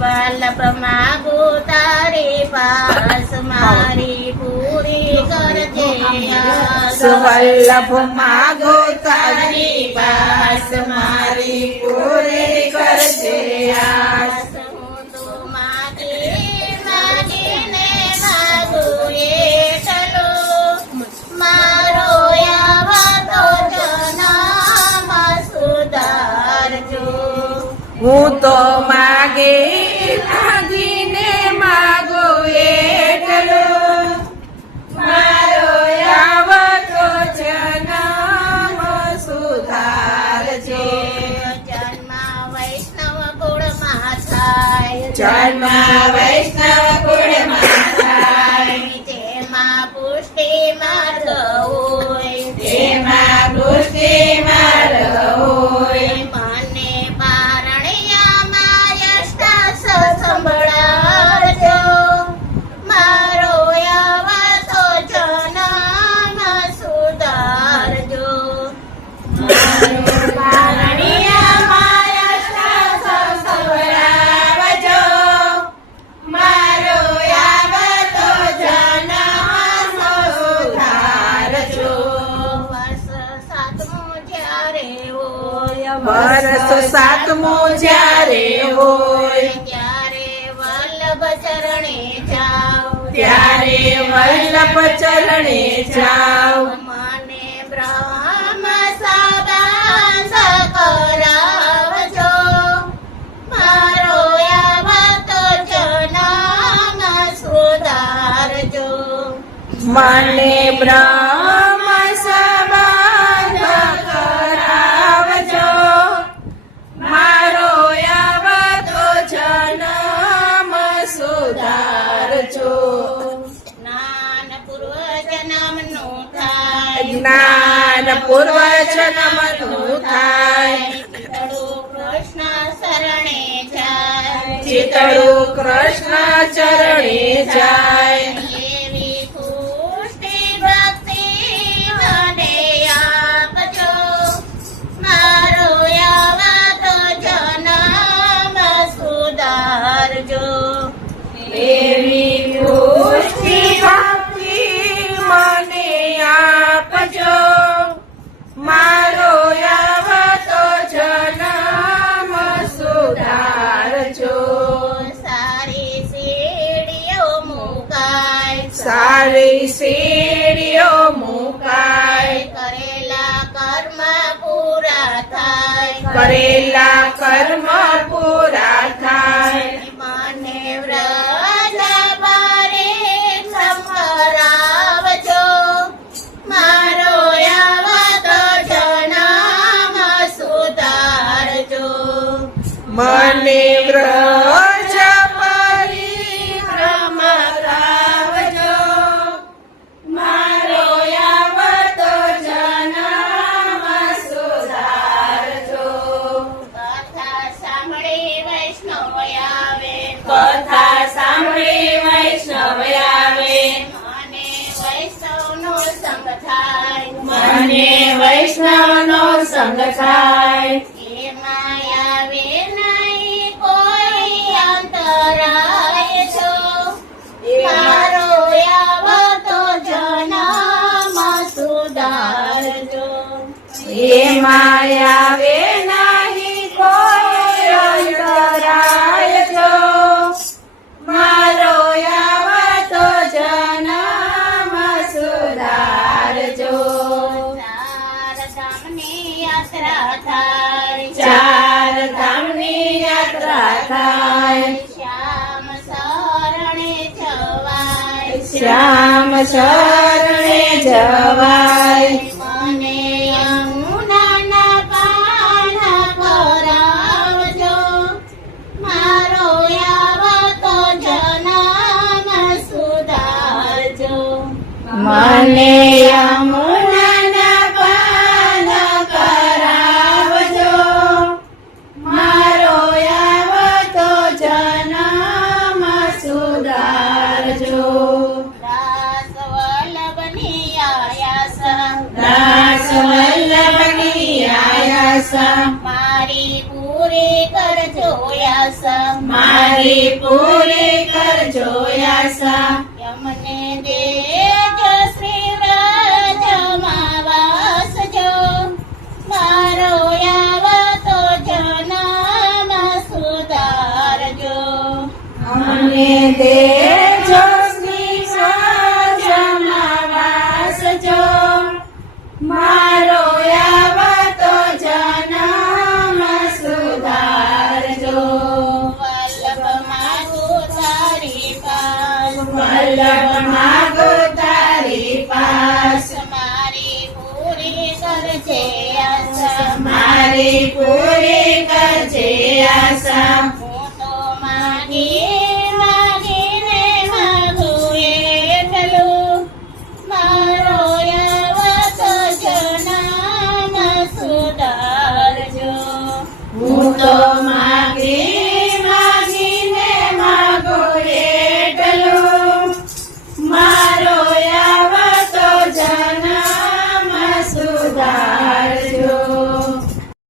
વલ્લભ માગો તારી પાસ મારી પૂરી કરજે આસ વલ્લભ માગો તારી પાસ મારી પૂરી કરજે આસ હું તો માગીને માગું એટલો મારો આવો તો જન્મ સુધારજો હું તો માગીને માગો એટલો મારો આવતો જન્મ સુધારજો. જન્મ વૈષ્ણવ કુળમાં થાય જન્મ વૈષ્ણવ કુળમાં થાય તેમાં પુષ્ટિ માર્ગ હોય તેમાં પુષ્ટિમાં હોય મને પારણિયામાં યષ્ટાસ સંભળાવજો મારો આવો તો જન્મ સુધારજો પારણિયામાં યષ્ટાસ સંભળાવજો મારો આવતો જન્મ સુધારજો. વર્ષ સાતમું જ્યારે હોય વર્ષ સાતમું જ્યારે હોય ત્યારે વલ્લભ ચરણે જાઓ ત્યારે વલ્લભ ચરણે જાઓ મને બ્રહ્મ સબાસ કરાવજો મારો આવો તો જન્મ સુધારજો મને બ્રહ્મ સંબંધ કરાવજો મારો આવતો જન્મ સુધારજો. જ્ઞાન પૂર્વ જન્મનું થાય જ્ઞાન પૂર્વ જન્મનું થાય ચિતડું કૃષ્ણ શરણે જાય ચિતડું કૃષ્ણ ચરણે જાય એવી પુષ્ટિ ભક્તિ મને આપજો મારો આવો તો જન્મ સુધારજો એવી પુષ્ટિ ભક્તિ મને આપજો મારો આવતો જન્મ સુધારજો. સારી સીડીઓ મુકાય સારી સીડીઓ મુકાય કરેલા કર્મ પૂરા થાય કરેલા કર્મ પૂરા થાય મને વ્રત બારે સંભળાવજો મારો આવો તો જન્મ સુધારજો મને વ્રજ પરિક્રમ કરાવજો મારો આવતો જન્મ સુધારજો. કથા સાંભળી વૈષ્ણવ આવે કથા સાંભળી વૈષ્ણવ આવે મને વૈષ્ણવનો સંગ થાય મને વૈષ્ણવનો સંગ થાય એમાં આવે નહીં કોઈ અંતરાય છો મારો આવો તો જન્મ સુધારજો એમાં આવે નહીં કોઈ અંતરાય જો મારો આવતો જન્મ સુધારજો. ચાર ધામની યાત્રા થાય ચાર ધામની યાત્રા થાય શ્યામ શરણે જવાય શ્યામ શરણે જવાય મને યમુનાના પાન કરાવજો મારો આવો તો જન્મ સુધારજો મને યમુનાના પાન કરાવજો મારો આવતો જન્મ સુધારજો. દાસ વલ્લભની આયાસ દાસ વલ્લભની આયાસ મારી પૂરી પૂરી કરજો આશા મારી પૂરી કરજો આશા અમને દેજો શ્રી વ્રજમાં વાસજો મારો આવતો જન્મ સુધારજો અમને દે